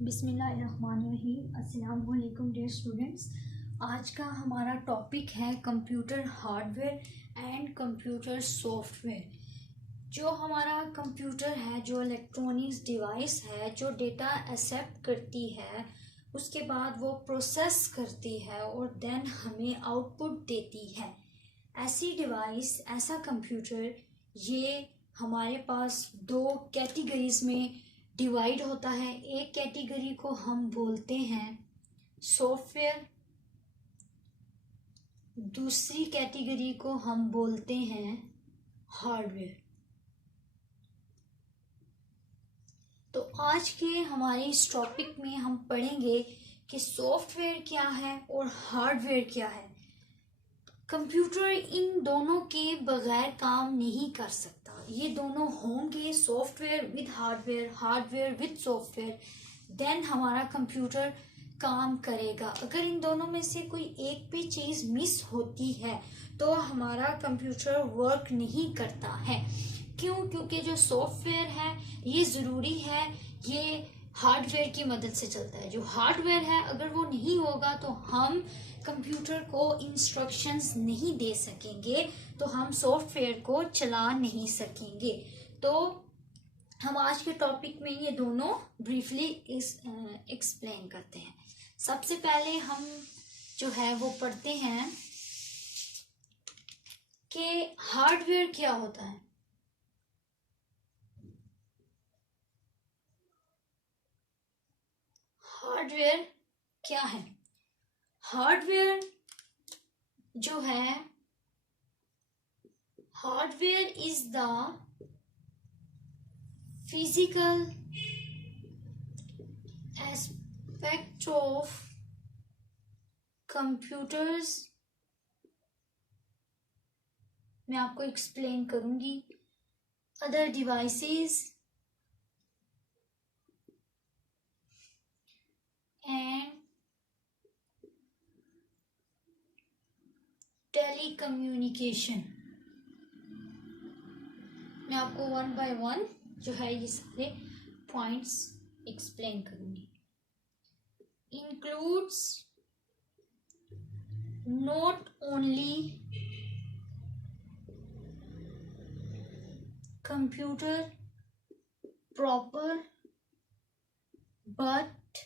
बिस्मिल्लाहिर्रहमानिर्रहीम। अस्सलाम वालेकुम डियर स्टूडेंट्स। आज का हमारा टॉपिक है computer hardware and computer software. जो हमारा कंप्यूटर है, जो इलेक्ट्रॉनिक्स डिवाइस है, जो डेटा एक्सेप्ट करती है, उसके बाद वो प्रोसेस करती है और देन हमें आउटपुट देती है। ऐसी डिवाइस, ऐसा कंप्यूटर, ये हमारे पास दो कैटेगरीज में डिवाइड होता है। एक कैटेगरी को हम बोलते हैं सॉफ्टवेयर, दूसरी कैटेगरी को हम बोलते हैं हार्डवेयर। तो आज के हमारे इस टॉपिक में हम पढ़ेंगे कि सॉफ्टवेयर क्या है और हार्डवेयर क्या है। कंप्यूटर इन दोनों के बगैर काम नहीं कर सकता। ये दोनों होंगे, software with hardware, hardware with software, then हमारा कंप्यूटर काम करेगा। अगर इन दोनों में से कोई एक भी चीज़ मिस होती है तो हमारा कंप्यूटर वर्क नहीं करता है। क्यों? क्योंकि जो सॉफ्टवेयर है ये ज़रूरी है, ये हार्डवेयर की मदद से चलता है। जो हार्डवेयर है अगर वो नहीं होगा तो हम कंप्यूटर को इंस्ट्रक्शंस नहीं दे सकेंगे, तो हम सॉफ्टवेयर को चला नहीं सकेंगे। तो हम आज के टॉपिक में ये दोनों ब्रीफली एक्सप्लेन करते हैं। सबसे पहले हम जो है वो पढ़ते हैं कि हार्डवेयर क्या होता है। हार्डवेयर क्या है? हार्डवेयर जो है, hardware is the physical aspect of computers. मैं आपको एक्सप्लेन करूंगी। Other devices and telecommunication. मैं आपको वन बाय वन जो है ये सारे पॉइंट्स एक्सप्लेन करूंगी। Includes not only computer proper but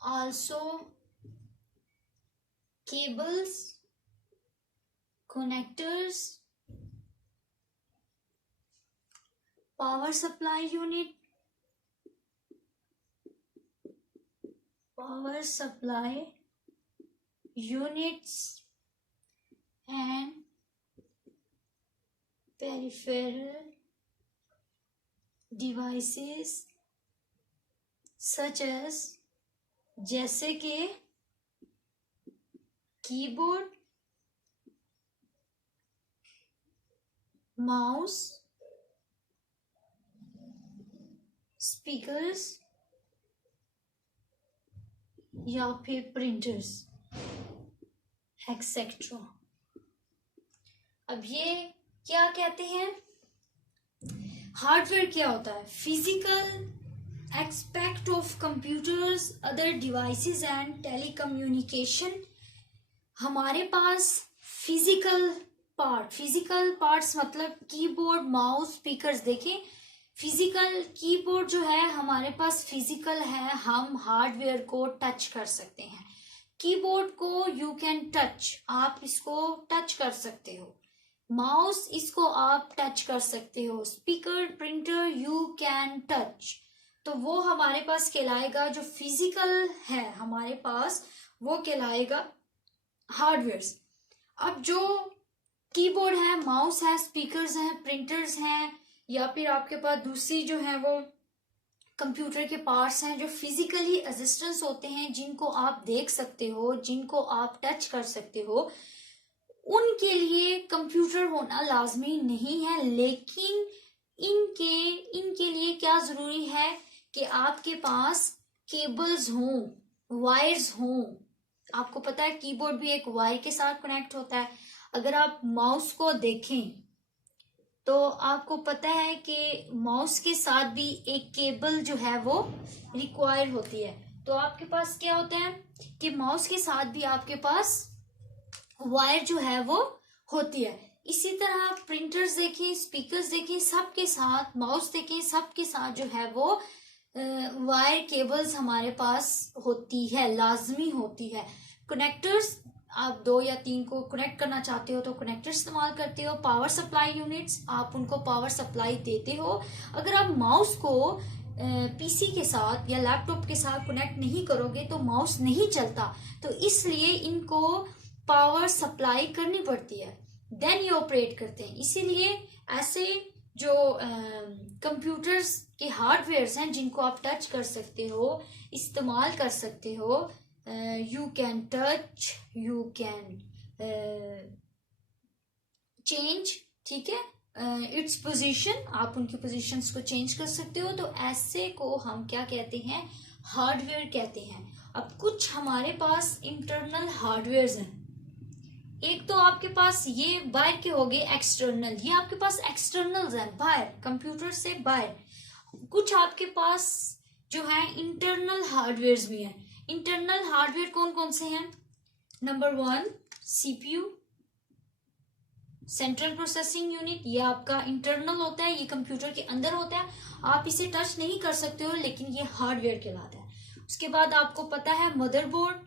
also cables, connectors, power supply unit, power supply units and peripheral devices such as जैसे कि कीबोर्ड, माउस, स्पीकर्स या फिर प्रिंटर्स एक्सेट्रा। अब ये क्या कहते हैं? हार्डवेयर क्या होता है? Physical aspect of computers, other devices and telecommunication. हमारे पास फिजिकल पार्ट्स मतलब कीबोर्ड, माउस, स्पीकर्स। देखें, फिजिकल कीबोर्ड जो है हमारे पास फिजिकल है, हम हार्डवेयर को टच कर सकते हैं। कीबोर्ड को यू कैन टच, आप इसको टच कर सकते हो। माउस, इसको आप टच कर सकते हो। Speaker, printer you can touch. तो वो हमारे पास कहलाएगा, जो फिजिकल है हमारे पास वो कहलाएगा हार्डवेयर। अब जो कीबोर्ड है, माउस है, स्पीकर्स हैं, प्रिंटर्स हैं, या फिर आपके पास दूसरी जो है वो कंप्यूटर के पार्ट्स हैं जो फिजिकली असिस्टेंस होते हैं, जिनको आप देख सकते हो, जिनको आप टच कर सकते हो, उनके लिए कंप्यूटर होना लाजमी नहीं है। लेकिन इनके लिए क्या जरूरी है कि आपके पास केबल्स हों, वायर्स हों। आपको पता है कीबोर्ड भी एक वायर के साथ कनेक्ट होता है। अगर आप माउस को देखें तो आपको पता है कि माउस के साथ भी एक केबल जो है वो रिक्वायर्ड होती है। तो आपके पास क्या होता है कि माउस के साथ भी आपके पास वायर जो है वो होती है। इसी तरह आप प्रिंटर्स देखें, स्पीकर्स देखें, सबके साथ, माउस देखें, सबके साथ जो है वो वायर केबल्स हमारे पास होती है, लाजमी होती है। कनेक्टर्स, आप 2 या 3 को कनेक्ट करना चाहते हो तो कनेक्टर इस्तेमाल करते हो। पावर सप्लाई यूनिट्स, आप उनको पावर सप्लाई देते हो। अगर आप माउस को पीसी के साथ या लैपटॉप के साथ कनेक्ट नहीं करोगे तो माउस नहीं चलता, तो इसलिए इनको पावर सप्लाई करनी पड़ती है, देन ये ऑपरेट करते हैं। इसीलिए ऐसे जो कंप्यूटर्स के हार्डवेयर्स हैं जिनको आप टच कर सकते हो, इस्तेमाल कर सकते हो, you can touch, you can change, ठीक है, इट्स पोजीशन, आप उनकी पोजीशंस को चेंज कर सकते हो। तो ऐसे को हम क्या कहते हैं, हार्डवेयर कहते हैं। अब कुछ हमारे पास इंटरनल हार्डवेयर्स हैं। एक तो आपके पास ये बाहर के हो गए एक्सटर्नल, ये आपके पास एक्सटर्नल्स हैं, बाहर, कंप्यूटर से बाहर। कुछ आपके पास जो है इंटरनल हार्डवेयर्स भी हैं। इंटरनल हार्डवेयर कौन कौन से हैं? Number 1 CPU, central processing unit, ये आपका इंटरनल होता है, ये कंप्यूटर के अंदर होता है, आप इसे टच नहीं कर सकते हो, लेकिन ये हार्डवेयर कहलाता है। उसके बाद आपको पता है मदरबोर्ड,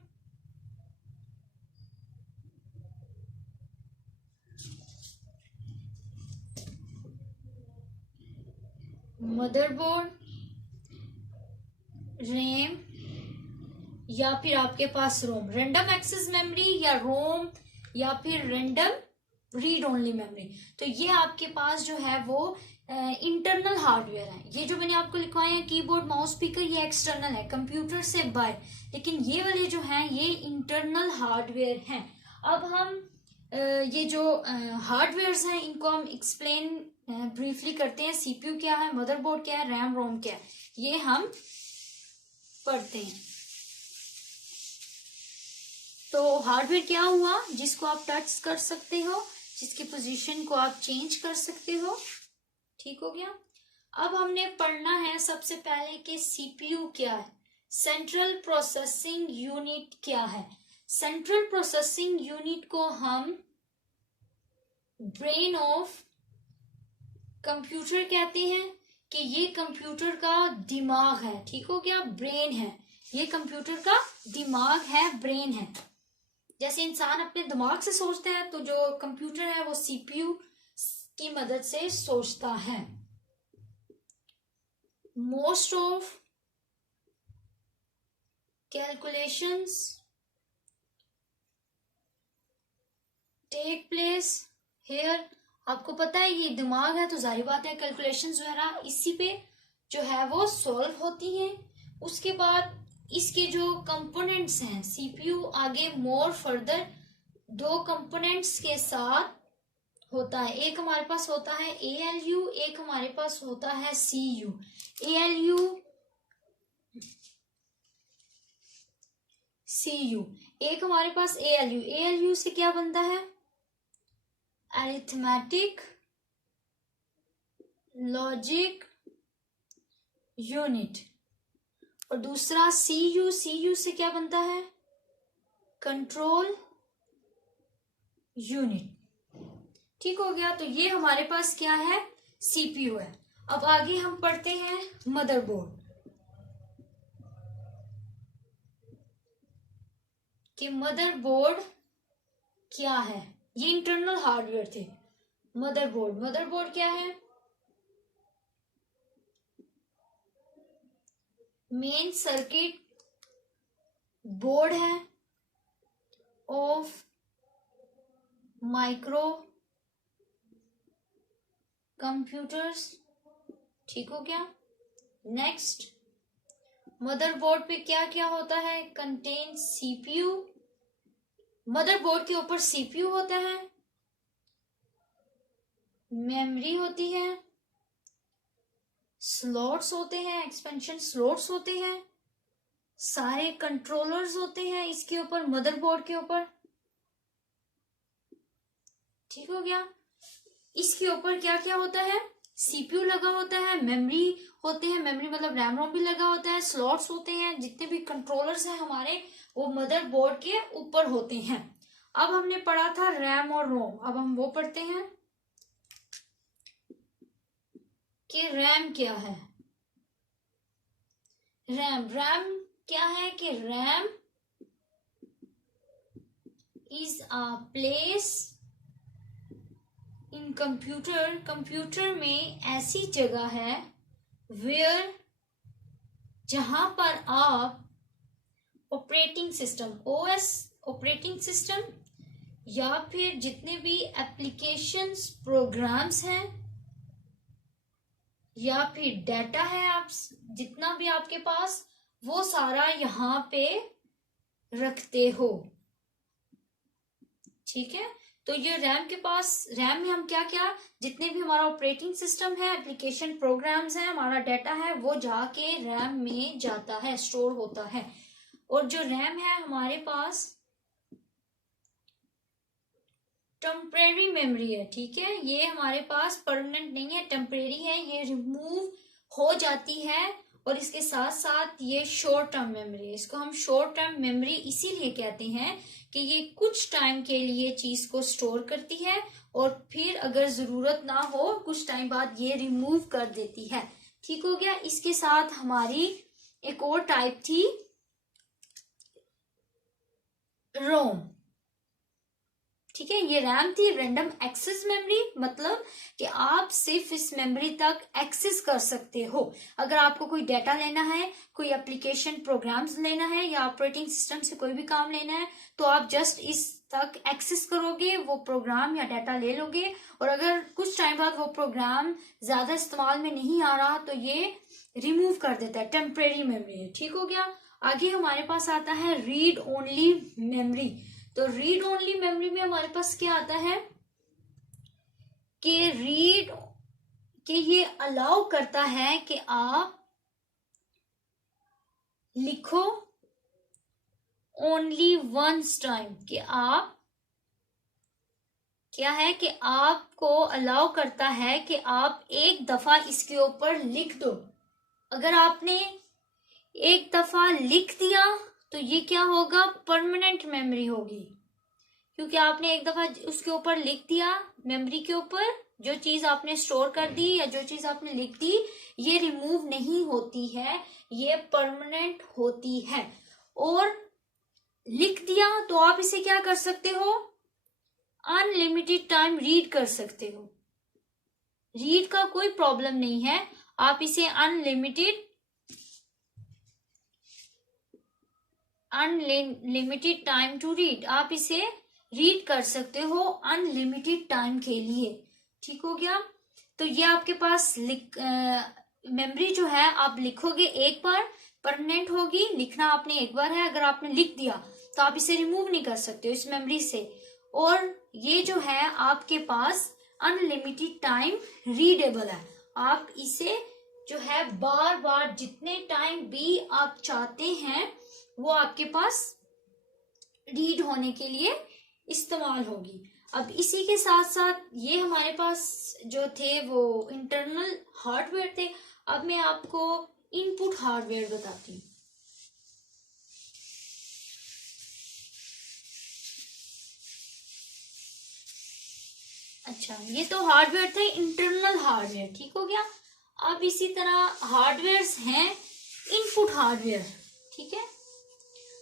मदरबोर्ड, रैम, या फिर आपके पास रोम, रैंडम एक्सेस मेमोरी, या रोम, या फिर रैंडम रीड ओनली मेमोरी। तो ये आपके पास जो है वो इंटरनल हार्डवेयर है। ये जो मैंने आपको लिखवाए हैं कीबोर्ड, माउस, स्पीकर, ये एक्सटर्नल है, कंप्यूटर से बाहर। लेकिन ये वाले जो हैं ये इंटरनल हार्डवेयर हैं। अब हम ये जो हार्डवेयर्स हैं इनको हम एक्सप्लेन ब्रीफली करते हैं। सीपीयू क्या है, मदरबोर्ड क्या है, रैम रोम क्या है, ये हम पढ़ते हैं। तो हार्डवेयर क्या हुआ, जिसको आप टच कर सकते हो, जिसकी पोजीशन को आप चेंज कर सकते हो, ठीक हो गया। अब हमने पढ़ना है सबसे पहले कि सीपीयू क्या है, सेंट्रल प्रोसेसिंग यूनिट क्या है। सेंट्रल प्रोसेसिंग यूनिट को हम ब्रेन ऑफ कंप्यूटर कहते हैं, कि ये कंप्यूटर का दिमाग है, ठीक हो गया, ब्रेन है, ये कंप्यूटर का दिमाग है, ब्रेन है। जैसे इंसान अपने दिमाग से सोचता है, तो जो कंप्यूटर है वो सीपीयू की मदद से सोचता है। Most of calculations take place here. आपको पता है ये दिमाग है, तो जाहिर बात है कैलकुलेशंस वगैरह इसी पे जो है वो सॉल्व होती हैं। उसके बाद इसके जो कंपोनेंट्स हैं, सीपीयू आगे मोर फर्दर 2 कंपोनेंट्स के साथ होता है। एक हमारे पास होता है एएलयू, एक हमारे पास होता है सीयू। एएलयू, सीयू, एक हमारे पास एएलयू, एएलयू से क्या बनता है, अरिथमेटिक लॉजिक यूनिट। और दूसरा सीयू, सीयू से क्या बनता है, कंट्रोल यूनिट, ठीक हो गया। तो ये हमारे पास क्या है, सीपीयू है। अब आगे हम पढ़ते हैं मदरबोर्ड, कि मदरबोर्ड क्या है। ये इंटरनल हार्डवेयर थे। मदरबोर्ड, मदरबोर्ड क्या है, मेन सर्किट बोर्ड है ऑफ माइक्रो कंप्यूटर्स, ठीक हो गया। नेक्स्ट, मदरबोर्ड पे क्या क्या होता है, कंटेन सीपीयू, मदरबोर्ड के ऊपर सीपीयू होता है, मेमोरी होती है, स्लॉट्स होते हैं, एक्सपेंशन स्लॉट्स होते हैं, सारे कंट्रोलर्स होते हैं इसके ऊपर, मदरबोर्ड के ऊपर, ठीक हो गया। इसके ऊपर क्या क्या होता है, सीपीयू लगा होता है, मेमोरी होते हैं, मेमोरी मतलब रैम रोम भी लगा होता है, स्लॉट्स होते हैं, जितने भी कंट्रोलर्स हैं हमारे वो मदरबोर्ड के ऊपर होते हैं। अब हमने पढ़ा था रैम और रोम, अब हम वो पढ़ते हैं कि रैम क्या है। रैम क्या है कि RAM is a place in computer, computer में ऐसी जगह है वेयर, जहां पर आप operating system OS operating system या फिर जितने भी एप्लीकेशंस प्रोग्राम्स हैं या फिर डाटा है, आप जितना भी आपके पास वो सारा यहाँ पे रखते हो। ठीक है, तो ये रैम के पास, रैम में हम क्या क्या, जितने भी हमारा ऑपरेटिंग सिस्टम है, एप्लीकेशन प्रोग्राम्स है, हमारा डाटा है, वो जाके रैम में जाता है, स्टोर होता है। और जो रैम है हमारे पास टेम्परेरी मेमोरी है। ठीक है, ये हमारे पास परमानेंट नहीं है, टेम्परेरी है, ये रिमूव हो जाती है। और इसके साथ साथ ये शॉर्ट टर्म मेमोरी है, इसको हम शॉर्ट टर्म मेमोरी इसीलिए कहते हैं कि ये कुछ टाइम के लिए चीज को स्टोर करती है और फिर अगर जरूरत ना हो कुछ टाइम बाद ये रिमूव कर देती है। ठीक हो गया। इसके साथ हमारी एक और टाइप थी रोम। ठीक है, ये रैम थी रैंडम एक्सेस मेमोरी, मतलब कि आप सिर्फ इस मेमोरी तक एक्सेस कर सकते हो। अगर आपको कोई डाटा लेना है, कोई एप्लीकेशन प्रोग्राम्स लेना है या ऑपरेटिंग सिस्टम से कोई भी काम लेना है, तो आप जस्ट इस तक एक्सेस करोगे, वो प्रोग्राम या डाटा ले लोगे। और अगर कुछ टाइम बाद वो प्रोग्राम ज्यादा इस्तेमाल में नहीं आ रहा तो ये रिमूव कर देता है, टेम्परेरी मेमोरी। ठीक हो गया। आगे हमारे पास आता है रीड ओनली मेमोरी। तो रीड ओनली मेमोरी में हमारे पास क्या आता है कि रीड कि ये अलाउ करता है कि आप लिखो ओनली वंस टाइम, कि आप क्या है कि आपको अलाउ करता है कि आप एक दफा इसके ऊपर लिख दो। अगर आपने एक दफा लिख दिया तो ये क्या होगा, परमानेंट मेमोरी होगी, क्योंकि आपने एक दफा उसके ऊपर लिख दिया, मेमोरी के ऊपर जो चीज आपने स्टोर कर दी या जो चीज आपने लिख दी ये रिमूव नहीं होती है, ये परमानेंट होती है। और लिख दिया तो आप इसे क्या कर सकते हो, अनलिमिटेड टाइम रीड कर सकते हो। रीड का कोई प्रॉब्लम नहीं है, आप इसे अनलिमिटेड टाइम टू रीड, आप इसे रीड कर सकते हो अनलिमिटेड टाइम के लिए। ठीक हो गया। तो ये आपके पास मेमोरी जो है आप लिखोगे एक बार, परमानेंट होगी, लिखना आपने एक बार है। अगर आपने लिख दिया तो आप इसे रिमूव नहीं कर सकते हो इस मेमोरी से। और ये जो है आपके पास अनलिमिटेड टाइम रीडेबल है, आप इसे जो है बार बार जितने टाइम भी आप चाहते हैं वो आपके पास रीड होने के लिए इस्तेमाल होगी। अब इसी के साथ साथ ये हमारे पास जो थे वो इंटरनल हार्डवेयर थे। अब मैं आपको इनपुट हार्डवेयर बताती हूँ। अच्छा, ये तो हार्डवेयर थे, इंटरनल हार्डवेयर। ठीक हो गया। अब इसी तरह हार्डवेयर्स हैं इनपुट हार्डवेयर। ठीक है,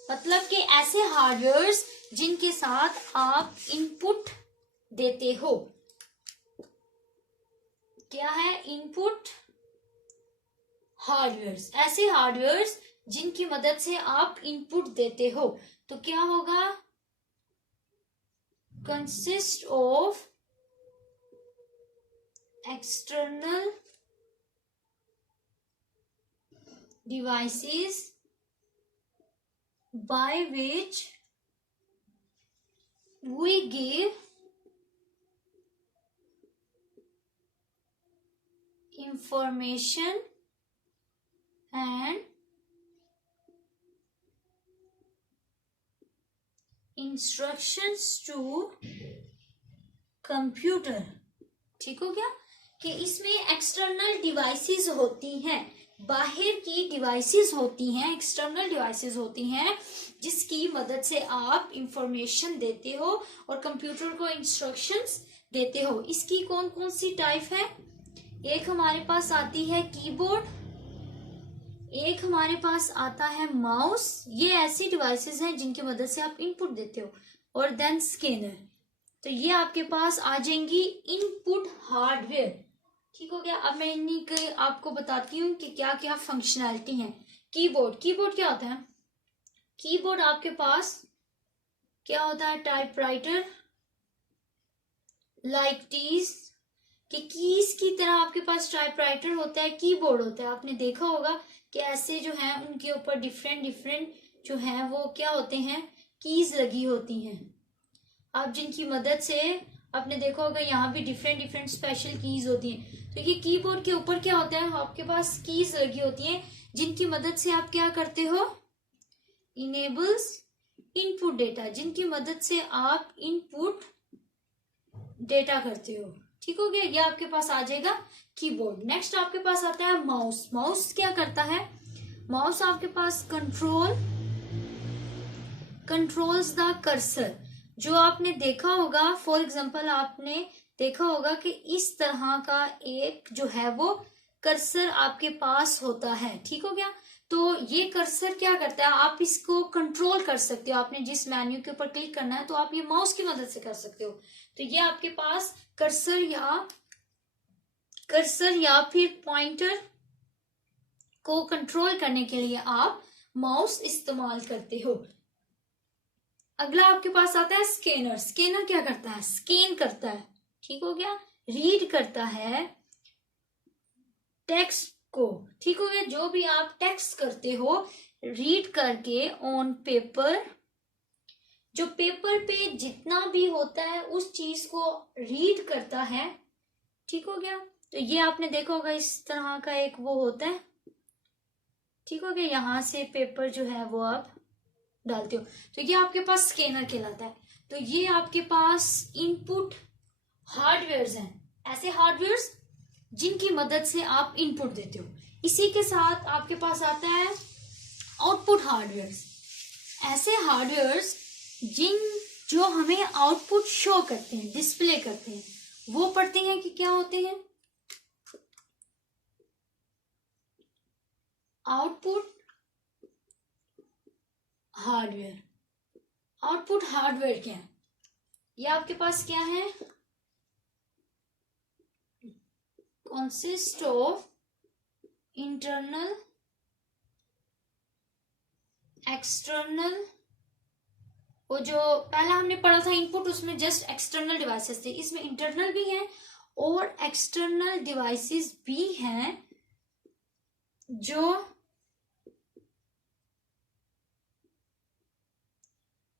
मतलब कि ऐसे हार्डवेयर्स जिनके साथ आप इनपुट देते हो। क्या है, इनपुट हार्डवेयर्स, ऐसे हार्डवेयर्स जिनकी मदद से आप इनपुट देते हो। तो क्या होगा, consist of external devices by which we give information and instructions to computer ठीक हो गया कि इसमें एक्सटर्नल डिवाइसेस होती हैं, बाहर की डिवाइसेस होती हैं, एक्सटर्नल डिवाइसेस होती हैं जिसकी मदद से आप इंफॉर्मेशन देते हो और कंप्यूटर को इंस्ट्रक्शंस देते हो। इसकी कौन कौन सी टाइप है? एक हमारे पास आती है कीबोर्ड, एक हमारे पास आता है माउस, ये ऐसी डिवाइसेस हैं जिनकी मदद से आप इनपुट देते हो, और देन स्कैनर। तो ये आपके पास आ जाएंगी इनपुट हार्डवेयर। ठीक हो गया। अब मैं इन्हीं के आपको बताती हूँ कि क्या क्या फंक्शनैलिटी है। कीबोर्ड, कीबोर्ड क्या होता है? कीबोर्ड आपके पास क्या होता है? टाइपराइटर लाइक कीज, कि कीज की तरह आपके पास टाइपराइटर होता है, कीबोर्ड होता है। आपने देखा होगा कि ऐसे जो है उनके ऊपर डिफरेंट डिफरेंट जो है वो क्या होते हैं, कीज लगी होती हैं। आप जिनकी मदद से आपने देखा होगा यहाँ भी डिफरेंट डिफरेंट स्पेशल कीज होती हैं। तो ये कीबोर्ड के ऊपर क्या होता है, आपके पास कीज लगी होती हैं जिनकी मदद से आप क्या करते हो, इनेबल्स इनपुट डेटा, जिनकी मदद से आप इनपुट डेटा करते हो। ठीक हो गया। ये आपके पास आ जाएगा कीबोर्ड। नेक्स्ट आपके पास आता है माउस। माउस क्या करता है? माउस आपके पास कंट्रोल्स द कर्सर। जो आपने देखा होगा, फॉर एग्जांपल आपने देखा होगा कि इस तरह का एक जो है वो कर्सर आपके पास होता है। ठीक हो गया। तो ये कर्सर क्या करता है, आप इसको कंट्रोल कर सकते हो। आपने जिस मेन्यू के ऊपर क्लिक करना है तो आप ये माउस की मदद से कर सकते हो। तो ये आपके पास कर्सर या फिर पॉइंटर को कंट्रोल करने के लिए आप माउस इस्तेमाल करते हो। अगला आपके पास आता है स्कैनर। स्कैनर क्या करता है? स्कैन करता है। ठीक हो गया। रीड करता है टेक्स्ट को। ठीक हो गया। जो भी आप टेक्स्ट करते हो, रीड करके ऑन पेपर, जो पेपर पे जितना भी होता है उस चीज को रीड करता है। ठीक हो गया। तो ये आपने देखा होगा इस तरह का एक वो होता है। ठीक हो गया। यहां से पेपर जो है वो आप डालते हो, तो ये आपके पास स्कैनर कहलाता है। तो ये आपके पास इनपुट हार्डवेयर्स हैं, ऐसे हार्डवेयर्स जिनकी मदद से आप इनपुट देते हो। इसी के साथ आपके पास आता है आउटपुट हार्डवेयर्स। ऐसे हार्डवेयर्स जो हमें आउटपुट शो करते हैं, डिस्प्ले करते हैं। वो पढ़ते हैं कि क्या होते हैं। Output hardware. आउटपुट हार्डवेयर क्या है? ये आपके पास क्या है? Consist of internal external. वो जो पहला हमने पढ़ा था इनपुट, उसमें जस्ट एक्सटर्नल डिवाइसेस थे, इसमें इंटरनल भी हैं और एक्सटर्नल डिवाइसेस भी हैं जो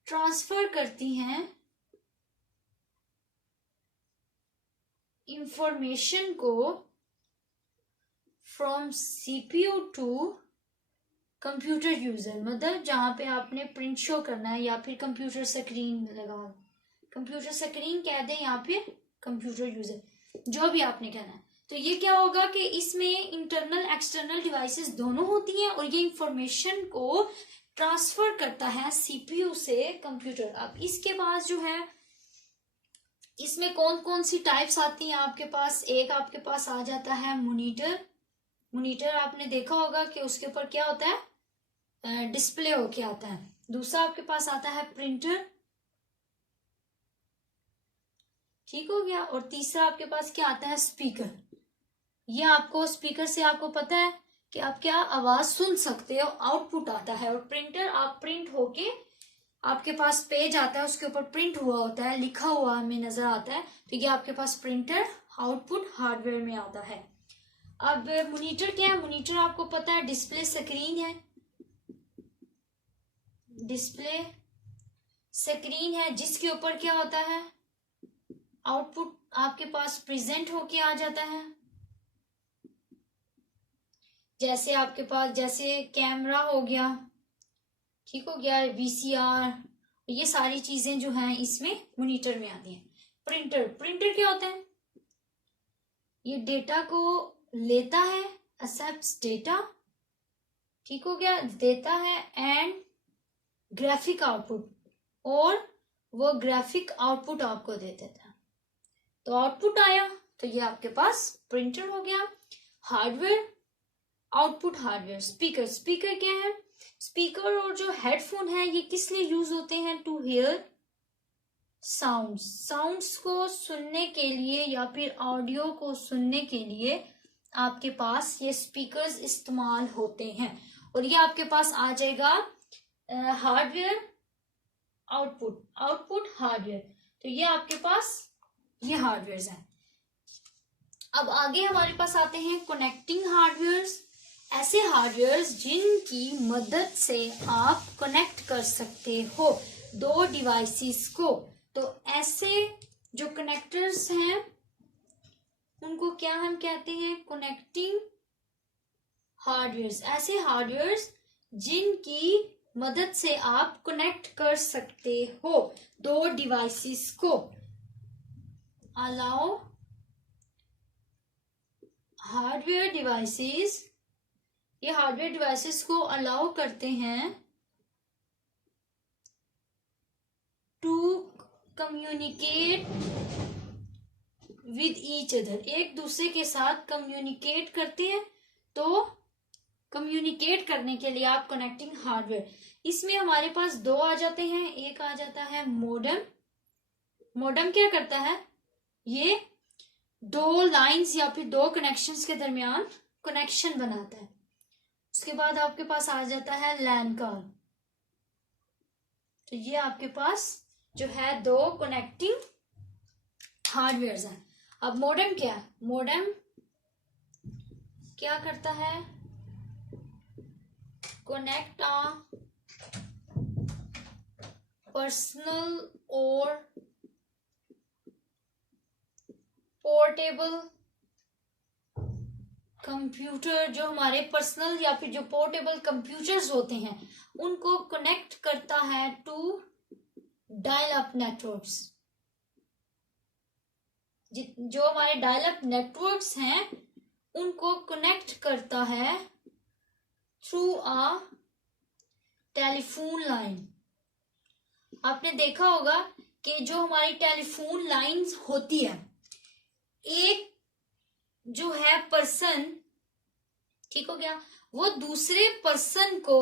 ट्रांसफर करती हैं इंफॉर्मेशन को from CPU to computer user. मतलब जहां पे आपने प्रिंट शो करना है या फिर कंप्यूटर स्क्रीन लगा, कंप्यूटर स्क्रीन कह दें या फिर कंप्यूटर यूजर, जो भी आपने कहना है। तो ये क्या होगा कि इसमें इंटरनल एक्सटर्नल डिवाइसेस दोनों होती हैं और ये इंफॉर्मेशन को ट्रांसफर करता है सीपीयू से कंप्यूटर। अब इसके पास जो है, इसमें कौन कौन सी टाइप्स आती हैं आपके पास? एक आपके पास आ जाता है मॉनिटर। मॉनिटर आपने देखा होगा कि उसके ऊपर क्या होता है, डिस्प्ले होके आता है। दूसरा आपके पास आता है प्रिंटर। ठीक हो गया। और तीसरा आपके पास क्या आता है, स्पीकर। ये आपको स्पीकर से आपको पता है कि आप क्या आवाज सुन सकते हो, आउटपुट आता है। और प्रिंटर, आप प्रिंट होके आपके पास पेज आता है, उसके ऊपर प्रिंट हुआ होता है, लिखा हुआ हमें नजर आता है। तो ये आपके पास प्रिंटर आउटपुट हार्डवेयर में आता है। अब मॉनिटर क्या है? मॉनिटर आपको पता है डिस्प्ले स्क्रीन है। डिस्प्ले स्क्रीन है जिसके ऊपर क्या होता है, आउटपुट आपके पास प्रेजेंट होके आ जाता है। जैसे आपके पास जैसे कैमरा हो गया, ठीक हो गया, वीसीआर, ये सारी चीजें जो हैं इसमें मॉनिटर में आती हैं। प्रिंटर, प्रिंटर क्या होता है? ये डेटा को लेता है, एक्सेप्ट्स डेटा, ठीक हो गया, देता है, एंड ग्राफिक आउटपुट, और वो ग्राफिक आउटपुट आपको दे देता है। तो आउटपुट आया तो ये आपके पास प्रिंटर हो गया। Hardware, output hardware, speaker, speaker क्या है? स्पीकर और जो हेडफोन है ये किस लिए यूज होते हैं? टू हियर साउंड्स, साउंड्स को सुनने के लिए या फिर ऑडियो को सुनने के लिए आपके पास ये स्पीकर्स इस्तेमाल होते हैं। और ये आपके पास आ जाएगा हार्डवेयर, आउटपुट, आउटपुट हार्डवेयर। तो ये आपके पास ये हार्डवेयर हैं। अब आगे हमारे पास आते हैं कनेक्टिंग हार्डवेयर्स, ऐसे हार्डवेयर्स जिनकी मदद से आप कनेक्ट कर सकते हो दो डिवाइसेस को। तो ऐसे जो कनेक्टर्स हैं उनको क्या हम कहते हैं? Connecting hardwares. ऐसे हार्डवेयर्स जिनकी मदद से आप कनेक्ट कर सकते हो दो डिवाइसेस को। अलाउ हार्डवेयर डिवाइसेस, ये हार्डवेयर डिवाइसेस को अलाउ करते हैं to communicate with each other, एक दूसरे के साथ कम्युनिकेट करते हैं। तो कम्युनिकेट करने के लिए आप कनेक्टिंग हार्डवेयर, इसमें हमारे पास दो आ जाते हैं। एक आ जाता है मॉडेम। मॉडेम क्या करता है? ये दो लाइंस या फिर दो कनेक्शंस के दरमियान कनेक्शन बनाता है। उसके बाद आपके पास आ जाता है लैन कार्ड। तो ये आपके पास जो है दो कनेक्टिंग हार्डवेयर हैं। अब मॉडेम क्या है? मॉडेम क्या करता है? कनेक्ट अ पर्सनल और पोर्टेबल कंप्यूटर, जो हमारे पर्सनल या फिर जो पोर्टेबल कंप्यूटर्स होते हैं उनको कनेक्ट करता है टू डायल अप नेटवर्क्स। जो हमारे डायल अप नेटवर्क्स हैं उनको कनेक्ट करता है थ्रू अ टेलीफोन लाइन। आपने देखा होगा कि जो हमारी टेलीफोन लाइंस होती है, एक जो है पर्सन, ठीक हो गया, वो दूसरे पर्सन को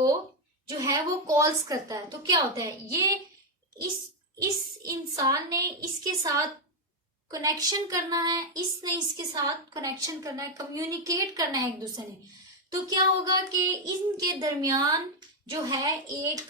जो है वो कॉल्स करता है। तो क्या होता है? ये इस इंसान ने इसके साथ कनेक्शन करना है, इसने इसके साथ कनेक्शन करना है, कम्युनिकेट करना है एक दूसरे ने। तो क्या होगा कि इनके दरमियान जो है एक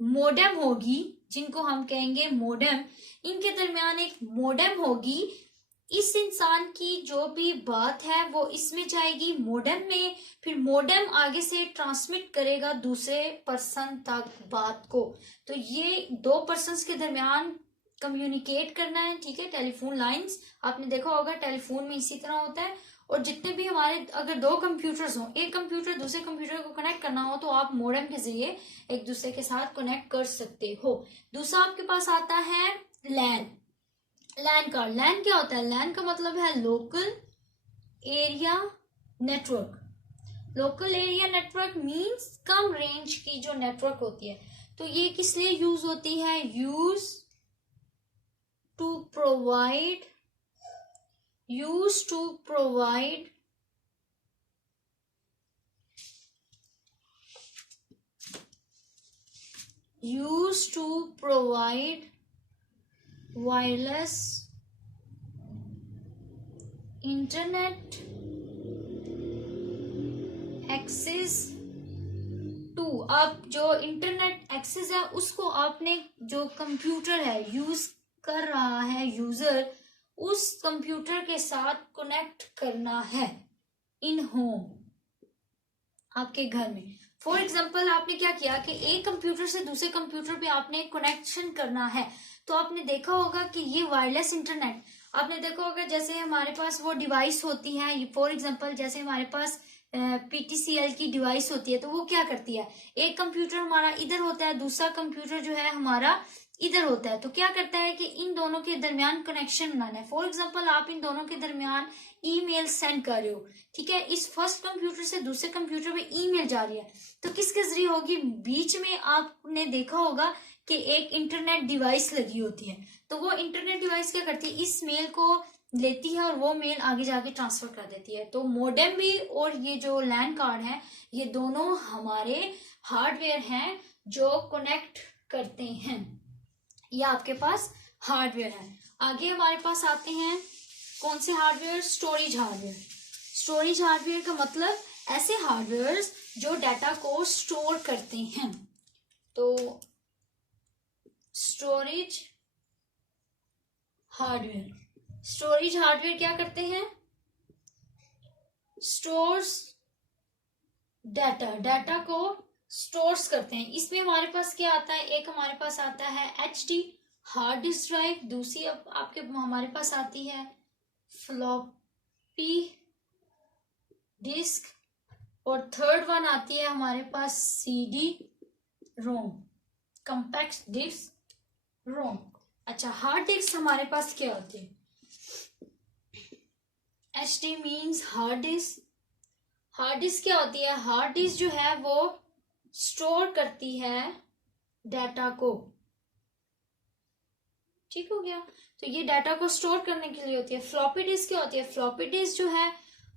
मोडेम होगी, जिनको हम कहेंगे मोडेम। इनके दरमियान एक मोडेम होगी। इस इंसान की जो भी बात है वो इसमें जाएगी मोडेम में, फिर मोडेम आगे से ट्रांसमिट करेगा दूसरे पर्सन तक बात को। तो ये दो पर्सन्स के दरमियान कम्युनिकेट करना है, ठीक है। टेलीफोन लाइंस आपने देखा होगा टेलीफोन में इसी तरह होता है। और जितने भी हमारे अगर दो कंप्यूटर्स हो, एक कंप्यूटर दूसरे कंप्यूटर को कनेक्ट करना हो तो आप मोडेम के जरिए एक दूसरे के साथ कनेक्ट कर सकते हो। दूसरा आपके पास आता है लैन। लैन कार्ड। लैन क्या होता है? लैन का मतलब है local area network. Local area network means कम रेंज की जो नेटवर्क होती है। तो ये किस लिए यूज होती है? Use to provide wireless internet access to. अब जो इंटरनेट एक्सेस है उसको आपने, जो कंप्यूटर है यूज कर रहा है यूजर, उस कंप्यूटर के साथ कनेक्ट करना है इन होम, आपके घर में। फॉर एग्जाम्पल आपने क्या किया कि एक कंप्यूटर से दूसरे कंप्यूटर पे आपने कनेक्शन करना है। तो आपने देखा होगा कि ये वायरलेस इंटरनेट, आपने देखा होगा जैसे हमारे पास वो डिवाइस होती है, फॉर एग्जाम्पल जैसे हमारे पास PTCL की डिवाइस होती है, तो वो क्या करती है, एक कंप्यूटर हमारा इधर होता है, दूसरा कंप्यूटर जो है हमारा इधर होता है, तो क्या करता है कि इन दोनों के दरमियान कनेक्शन बनाना है। फॉर एग्जांपल आप इन दोनों के दरमियान ईमेल सेंड कर रहे हो, ठीक है, इस फर्स्ट कंप्यूटर से दूसरे कंप्यूटर पे ईमेल जा रही है, तो किसके जरिए होगी, बीच में आपने देखा होगा कि एक इंटरनेट डिवाइस लगी होती है, तो वो इंटरनेट डिवाइस क्या करती है, इस मेल को लेती है और वो मेल आगे जाके ट्रांसफर कर देती है। तो मोडेम भी और ये जो लैन कार्ड है, ये दोनों हमारे हार्डवेयर हैं जो कनेक्ट करते हैं, ये आपके पास हार्डवेयर है। आगे हमारे पास आते हैं कौन से hardware, storage hardware. Storage hardware का मतलब ऐसे हार्डवेयर जो डाटा को स्टोर करते हैं। तो स्टोरेज हार्डवेयर क्या करते हैं, स्टोर्स डाटा को स्टोर्स करते हैं। इसमें हमारे पास क्या आता है, एक हमारे पास आता है HD हार्ड डिस्क ड्राइव, दूसरी आपके हमारे पास आती है फ्लॉपी डिस्क, और थर्ड वन आती है हमारे पास CD रोम, कॉम्पैक्ट डिस्क रोम। अच्छा, हार्ड डिस्क हमारे पास क्या होती है, HD means hard disk. Hard disk क्या होती है, हार्ड डिस्क जो है वो स्टोर करती है डाटा को, ठीक हो गया, तो ये डाटा को स्टोर करने के लिए होती है। फ्लॉपी डिस्क क्या होती है, फ्लॉपी डिस्क जो है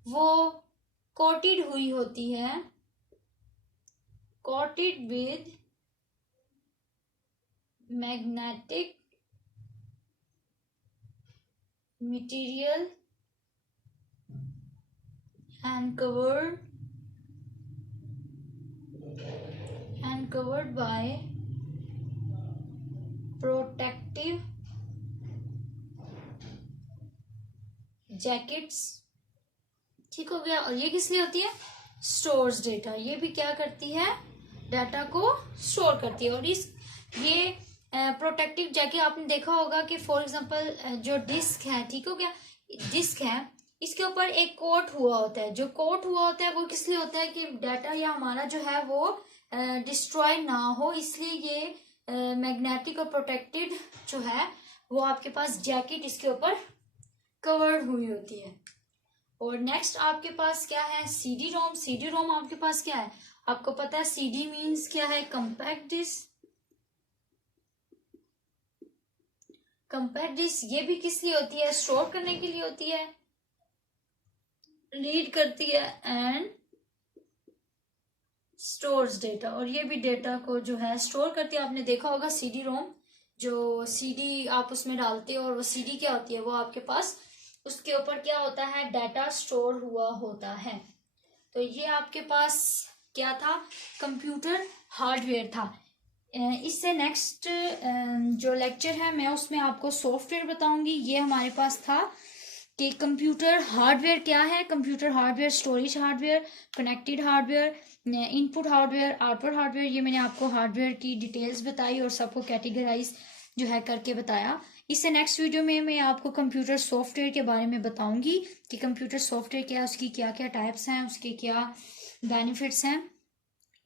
वो कोटेड हुई होती है, coated with magnetic material and covered by protective jackets, ठीक हो गया। और ये किस लिए होती है, स्टोर्स डेटा, ये भी क्या करती है, डाटा को स्टोर करती है। और ये प्रोटेक्टिव जैकेट आपने देखा होगा कि फॉर एग्जांपल जो डिस्क है, ठीक हो गया, डिस्क है, इसके ऊपर एक कोट हुआ होता है, जो कोट हुआ होता है वो किस लिए होता है कि डाटा या हमारा जो है वो डिस्ट्रॉय ना हो, इसलिए ये मैग्नेटिक और प्रोटेक्टेड जो है वो आपके पास जैकेट इसके ऊपर कवर्ड हुई होती है। और नेक्स्ट आपके पास क्या है, CD रोम। CD रोम आपके पास क्या है, आपको पता है CD मीन्स क्या है, कम्पैक्ट डिस्क। कम्पैक्ट डिस्क ये भी किस लिए होती है, स्टोर करने के लिए होती है, रीड करती है एंड स्टोर्स डेटा, और ये भी डेटा को जो है स्टोर करती है। आपने देखा होगा CD रोम, जो CD आप उसमें डालते हो, और वो CD क्या होती है, वो आपके पास उसके ऊपर क्या होता है, डाटा स्टोर हुआ होता है। तो ये आपके पास क्या था, कंप्यूटर हार्डवेयर था। इससे नेक्स्ट जो लेक्चर है मैं उसमें आपको सॉफ्टवेयर बताऊंगी। ये हमारे पास था कि कंप्यूटर हार्डवेयर क्या है, computer hardware, storage hardware, connected hardware, input hardware, output hardware, ये मैंने आपको हार्डवेयर की डिटेल्स बताई और सबको कैटेगराइज जो है करके बताया। इससे नेक्स्ट वीडियो में मैं आपको कंप्यूटर सॉफ्टवेयर के बारे में बताऊंगी कि कंप्यूटर सॉफ्टवेयर क्या है, उसकी क्या क्या टाइप्स हैं, उसके क्या बेनिफिट्स हैं।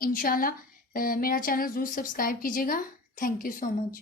इंशाल्लाह मेरा चैनल ज़रूर सब्सक्राइब कीजिएगा। Thank you so much.